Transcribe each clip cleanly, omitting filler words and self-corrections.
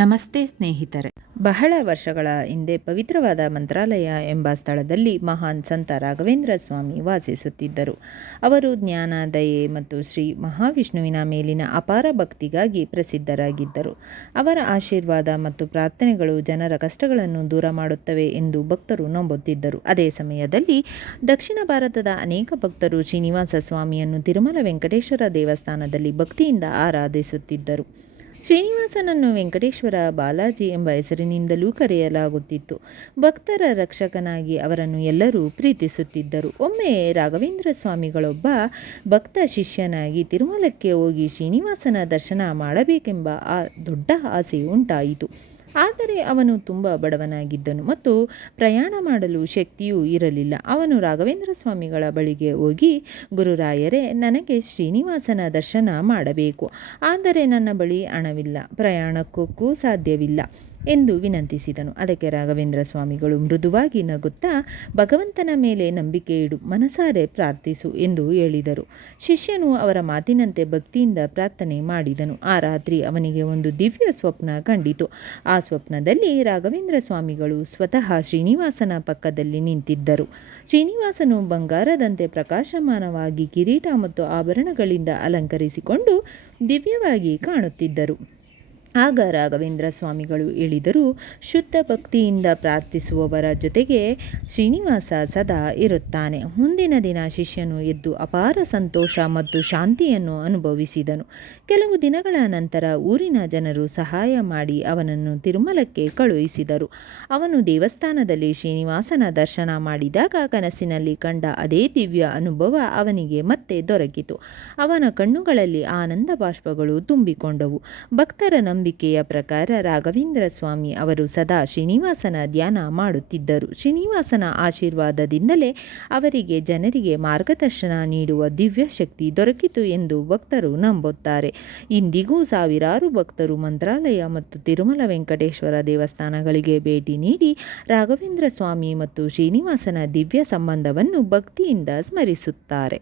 ನಮಸ್ತೆ ಸ್ನೇಹಿತರೆ. ಬಹಳ ವರ್ಷಗಳ ಹಿಂದೆ ಪವಿತ್ರವಾದ ಮಂತ್ರಾಲಯ ಎಂಬ ಸ್ಥಳದಲ್ಲಿ ಮಹಾನ್ ಸಂತ ರಾಘವೇಂದ್ರ ಸ್ವಾಮಿ ವಾಸಿಸುತ್ತಿದ್ದರು. ಅವರು ಜ್ಞಾನ, ದಯೆ ಮತ್ತು ಶ್ರೀ ಮಹಾವಿಷ್ಣುವಿನ ಮೇಲಿನ ಅಪಾರ ಭಕ್ತಿಗಾಗಿ ಪ್ರಸಿದ್ಧರಾಗಿದ್ದರು. ಅವರ ಆಶೀರ್ವಾದ ಮತ್ತು ಪ್ರಾರ್ಥನೆಗಳು ಜನರ ಕಷ್ಟಗಳನ್ನು ದೂರ ಮಾಡುತ್ತವೆ ಎಂದು ಭಕ್ತರು ನಂಬುತ್ತಿದ್ದರು. ಅದೇ ಸಮಯದಲ್ಲಿ ದಕ್ಷಿಣ ಭಾರತದ ಅನೇಕ ಭಕ್ತರು ಶ್ರೀನಿವಾಸ ಸ್ವಾಮಿಯನ್ನು ತಿರುಮಲ ವೆಂಕಟೇಶ್ವರ ದೇವಸ್ಥಾನದಲ್ಲಿ ಭಕ್ತಿಯಿಂದ ಆರಾಧಿಸುತ್ತಿದ್ದರು. ಶ್ರೀನಿವಾಸನನ್ನು ವೆಂಕಟೇಶ್ವರ ಬಾಲಾಜಿ ಎಂಬ ಹೆಸರಿನಿಂದಲೂ ಕರೆಯಲಾಗುತ್ತಿತ್ತು. ಭಕ್ತರ ರಕ್ಷಕನಾಗಿ ಅವರನ್ನು ಎಲ್ಲರೂ ಪ್ರೀತಿಸುತ್ತಿದ್ದರು. ಒಮ್ಮೆ ರಾಘವೇಂದ್ರ ಸ್ವಾಮಿಗಳೊಬ್ಬ ಭಕ್ತ ಶಿಷ್ಯನಾಗಿ ತಿರುಮಲಕ್ಕೆ ಹೋಗಿ ಶ್ರೀನಿವಾಸನ ದರ್ಶನ ಮಾಡಬೇಕೆಂಬ ದೊಡ್ಡ ಆಸೆ ಉಂಟಾಯಿತು. ಆದರೆ ಅವನು ತುಂಬ ಬಡವನಾಗಿದ್ದನು ಮತ್ತು ಪ್ರಯಾಣ ಮಾಡಲು ಶಕ್ತಿಯೂ ಇರಲಿಲ್ಲ. ಅವನು ರಾಘವೇಂದ್ರ ಸ್ವಾಮಿಗಳ ಬಳಿಗೆ ಹೋಗಿ, ಗುರುರಾಯರೇ, ನನಗೆ ಶ್ರೀನಿವಾಸನ ದರ್ಶನ ಮಾಡಬೇಕು, ಆದರೆ ನನ್ನ ಬಳಿ ಹಣವಿಲ್ಲ, ಪ್ರಯಾಣಕ್ಕೂ ಸಾಧ್ಯವಿಲ್ಲ ಎಂದು ವಿನಂತಿಸಿದನು. ಅದಕ್ಕೆ ರಾಘವೇಂದ್ರ ಸ್ವಾಮಿಗಳು ಮೃದುವಾಗಿ ನಗುತ್ತಾ, ಭಗವಂತನ ಮೇಲೆ ನಂಬಿಕೆ ಇಡು, ಮನಸಾರೆ ಪ್ರಾರ್ಥಿಸು ಎಂದು ಹೇಳಿದರು. ಶಿಷ್ಯನು ಅವರ ಮಾತಿನಂತೆ ಭಕ್ತಿಯಿಂದ ಪ್ರಾರ್ಥನೆ ಮಾಡಿದನು. ಆ ರಾತ್ರಿ ಅವನಿಗೆ ಒಂದು ದಿವ್ಯ ಸ್ವಪ್ನ ಕಂಡಿತು. ಆ ಸ್ವಪ್ನದಲ್ಲಿ ರಾಘವೇಂದ್ರ ಸ್ವಾಮಿಗಳು ಸ್ವತಃ ಶ್ರೀನಿವಾಸನ ಪಕ್ಕದಲ್ಲಿ ನಿಂತಿದ್ದರು. ಶ್ರೀನಿವಾಸನು ಬಂಗಾರದಂತೆ ಪ್ರಕಾಶಮಾನವಾಗಿ ಕಿರೀಟ ಮತ್ತು ಆಭರಣಗಳಿಂದ ಅಲಂಕರಿಸಿಕೊಂಡು ದಿವ್ಯವಾಗಿ ಕಾಣುತ್ತಿದ್ದರು. ಆಗ ರಾಘವೇಂದ್ರ ಸ್ವಾಮಿಗಳು ಹೇಳಿದರು, ಶುದ್ಧ ಭಕ್ತಿಯಿಂದ ಪ್ರಾರ್ಥಿಸುವವರ ಜೊತೆಗೆ ಶ್ರೀನಿವಾಸ ಸದಾ ಇರುತ್ತಾನೆ. ಮುಂದಿನ ದಿನ ಶಿಷ್ಯನು ಎದ್ದು ಅಪಾರ ಸಂತೋಷ ಮತ್ತು ಶಾಂತಿಯನ್ನು ಅನುಭವಿಸಿದನು. ಕೆಲವು ದಿನಗಳ ನಂತರ ಊರಿನ ಜನರು ಸಹಾಯ ಮಾಡಿ ಅವನನ್ನು ತಿರುಮಲಕ್ಕೆ ಕಳುಹಿಸಿದರು. ಅವನು ದೇವಸ್ಥಾನದಲ್ಲಿ ಶ್ರೀನಿವಾಸನ ದರ್ಶನ ಮಾಡಿದಾಗ ಕನಸಿನಲ್ಲಿ ಕಂಡ ಅದೇ ದಿವ್ಯ ಅನುಭವ ಅವನಿಗೆ ಮತ್ತೆ ದೊರಕಿತು. ಅವನ ಕಣ್ಣುಗಳಲ್ಲಿ ಆನಂದ ಬಾಷ್ಪಗಳು ತುಂಬಿಕೊಂಡವು. ಭಕ್ತರ ನಂಬಿಕೆಯ ಪ್ರಕಾರ ರಾಘವೇಂದ್ರ ಸ್ವಾಮಿ ಅವರು ಸದಾ ಶ್ರೀನಿವಾಸನ ಧ್ಯಾನ ಮಾಡುತ್ತಿದ್ದರು. ಶ್ರೀನಿವಾಸನ ಆಶೀರ್ವಾದದಿಂದಲೇ ಅವರಿಗೆ ಜನರಿಗೆ ಮಾರ್ಗದರ್ಶನ ನೀಡುವ ದಿವ್ಯ ಶಕ್ತಿ ದೊರಕಿತು ಎಂದು ಭಕ್ತರು ನಂಬುತ್ತಾರೆ. ಇಂದಿಗೂ ಸಾವಿರಾರು ಭಕ್ತರು ಮಂತ್ರಾಲಯ ಮತ್ತು ತಿರುಮಲ ವೆಂಕಟೇಶ್ವರ ದೇವಸ್ಥಾನಗಳಿಗೆ ಭೇಟಿ ನೀಡಿ ರಾಘವೇಂದ್ರ ಸ್ವಾಮಿ ಮತ್ತು ಶ್ರೀನಿವಾಸನ ದಿವ್ಯ ಸಂಬಂಧವನ್ನು ಭಕ್ತಿಯಿಂದ ಸ್ಮರಿಸುತ್ತಾರೆ.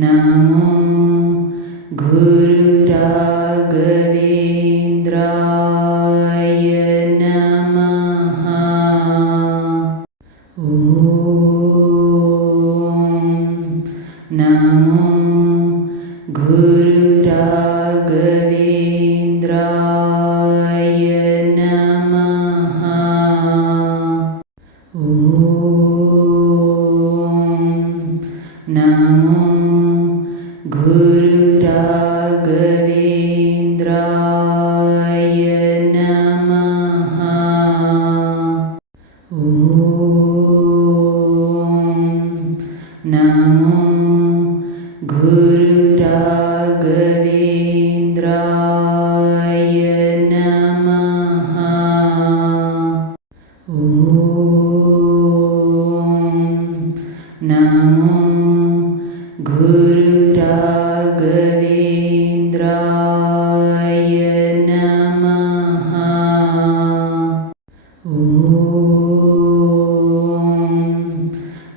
ನಮೋ ಗುರು ರಾಘವೇಂದ್ರಾಯ ನಮಃ. ನಮೋ ಗುರು ರಾಘವೇಂದ್ರಾಯ ನಮಃ. ನಮೋ ಗುರು ರಾಘವೇಂದ್ರಾಯ ನಮಃ. ನಮೋ ಗುರು ರಾಘವೇಂದ್ರಾಯ ನಮಃ. ನಮೋ ಗುರು ರಾಘವೇಂದ್ರಾಯ ನಮಃ.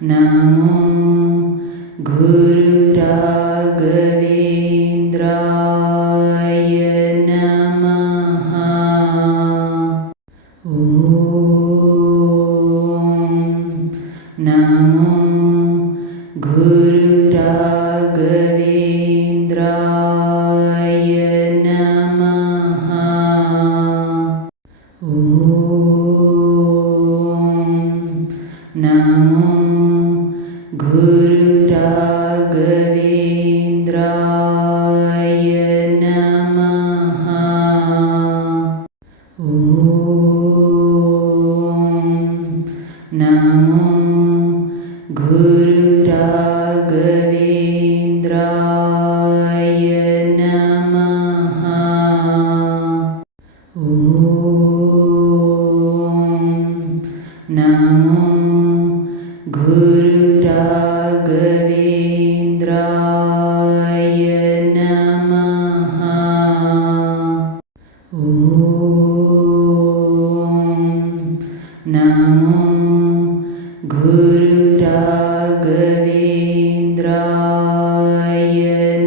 ನಮೋ ಗುರು ರಾಘವೇಂದ್ರಾಯ ನಮಃ. ನಮೋ ಗುರು ರಾಘವೇಂದ್ರಾಯ ನಮಃ. ನಮೋ ಗುರು ರಾಘವೇಂದ್ರಾಯ ನಮಃ. ನಮೋ ಗುರು ರಾಘವೇಂದ್ರಾಯ ನಮಃ. ನಮೋ ಗುರು ರಾಘವೇಂದ್ರಾಯ ನಮಃ. ನಮೋ ಗುರು ರಾಘವೇಂದ್ರಾಯ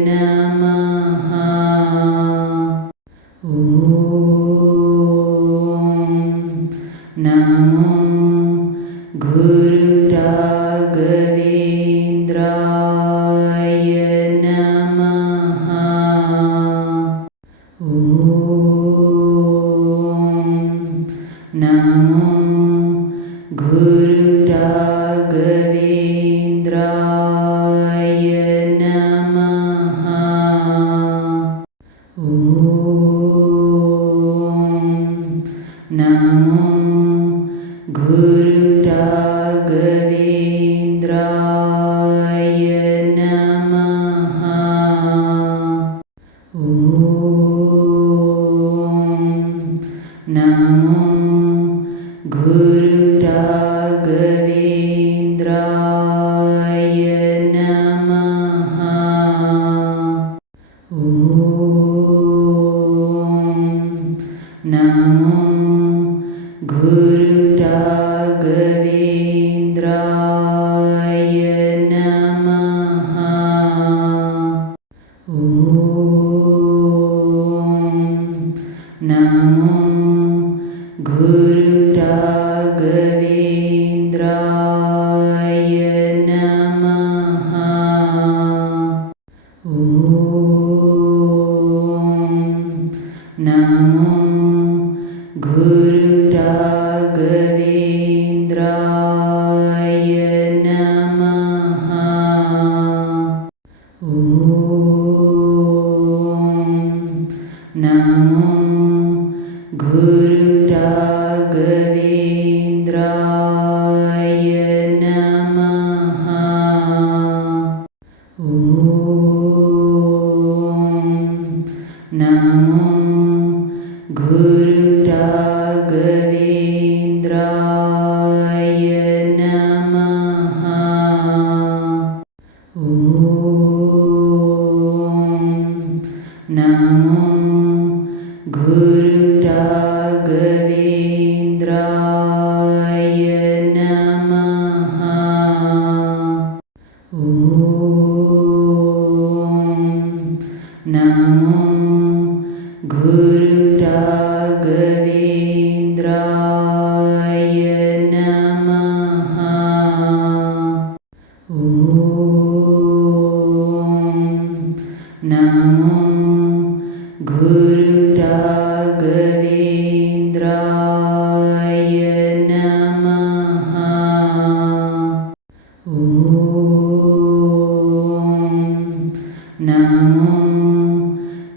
ನಮಃ. गुरुराघवेन्द्राय नमः। ॐ नमो गुरुराघवेन्द्राय नमः। ॐ नमो गुरुराघवेन्द्राय नमः। ॐ नमो गुरुराघवेन्द्राय नमः। ॐ नमो गुरुराघवेन्द्राय नमः। ॐ नमो गुरुराघवेन्द्राय नमः। ॐ नमो गुरुराघवेन्द्राय नमः। ॐ नमो गुरुराघವೇಂದ್ರಾಯ ನಮಃ. ಓಂ ನಮೋ ಗುರುರಾಘವೇಂದ್ರಾಯ ನಮಃ. ಓಂ ನಮೋ ಗುರುರಾಘವೇಂದ್ರಾಯ ನಮಃ. ಓಂ ನಮೋ ಗುರುರಾಘವೇಂದ್ರಾಯ ನಮಃ. ಓಂ ನಮೋ ಗುರುರಾಘವೇಂದ್ರಾಯ ನಮಃ. ಓಂ ನಮೋ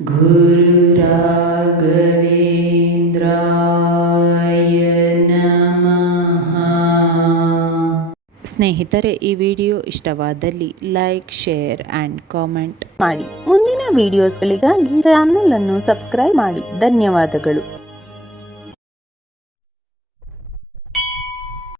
ಗುರುರಾಘವೇಂದ್ರಾಯ ನಮಃ. ಸ್ನೇಹಿತರೆ, ಈ ವಿಡಿಯೋ ಇಷ್ಟವಾದಲ್ಲಿ ಲೈಕ್, ಶೇರ್ ಆ್ಯಂಡ್ ಕಾಮೆಂಟ್ ಮಾಡಿ. ಮುಂದಿನ ವಿಡಿಯೋಸ್ಗಳಿಗಾಗಿ ಚಾನಲ್ ಅನ್ನು ಸಬ್ಸ್ಕ್ರೈಬ್ ಮಾಡಿ. ಧನ್ಯವಾದಗಳು.